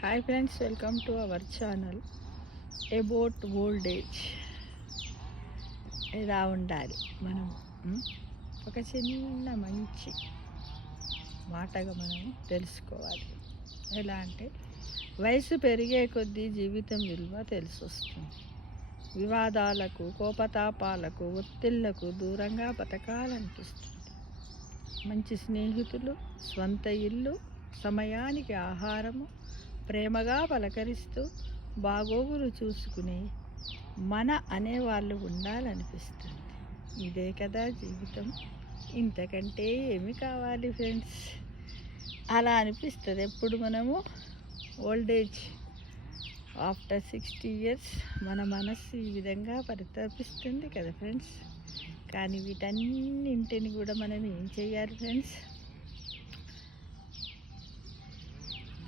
Hi friends, welcome to our channel about old age. ఎలా ఉండాలి మనం, ఒక చిన్న మంచి మాటగా మనం తెలుసుకోవాలి. ఎలా అంటే, వయసు పెరిగే కొద్దీ జీవితం విలువ తెలిసొస్తుంది. వివాదాలకు, కోపతాపాలకు, ఒత్తిళ్లకు దూరంగా బతకాలనిపిస్తుంది. మంచి స్నేహితులు, స్వంత ఇల్లు, సమయానికి ఆహారము, ప్రేమగా పలకరిస్తూ బాగోగులు చూసుకుని మన అనేవాళ్ళు ఉండాలనిపిస్తుంది. ఇదే కదా జీవితం. ఇంతకంటే ఏమి కావాలి ఫ్రెండ్స్? అలా అనిపిస్తుంది ఎప్పుడు మనము ఓల్డ్ ఏజ్ ఆఫ్టర్ 60 years మన మనస్సు ఈ విధంగా పరితపిస్తుంది కదా ఫ్రెండ్స్. కానీ వీటన్నింటిని కూడా మనం ఏం చేయాలి ఫ్రెండ్స్?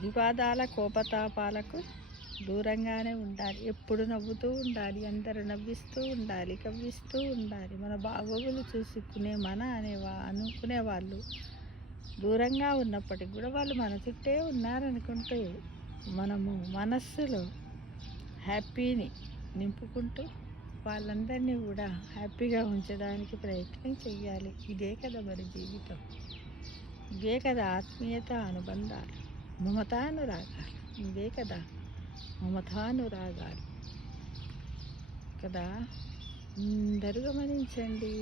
వివాదాల, కోపతాపాలకు దూరంగానే ఉండాలి. ఎప్పుడు నవ్వుతూ ఉండాలి, అందరూ నవ్విస్తూ ఉండాలి, కవ్విస్తూ ఉండాలి. మన బాగోగులు చూసుకునే అనుకునే వాళ్ళు దూరంగా ఉన్నప్పటికి కూడా వాళ్ళు మన చుట్టే ఉన్నారనుకుంటూ మనము మనస్సులో హ్యాపీని నింపుకుంటూ వాళ్ళందరినీ కూడా హ్యాపీగా ఉంచడానికి ప్రయత్నం చేయాలి. ఇదే కదా మరి జీవితం. ఇదే కదా ఆత్మీయత, అనుబంధాలు, మమతానురాగాలు. ఇదే కదా మమతానురాగాలు కదా. అందరూ గమనించండి.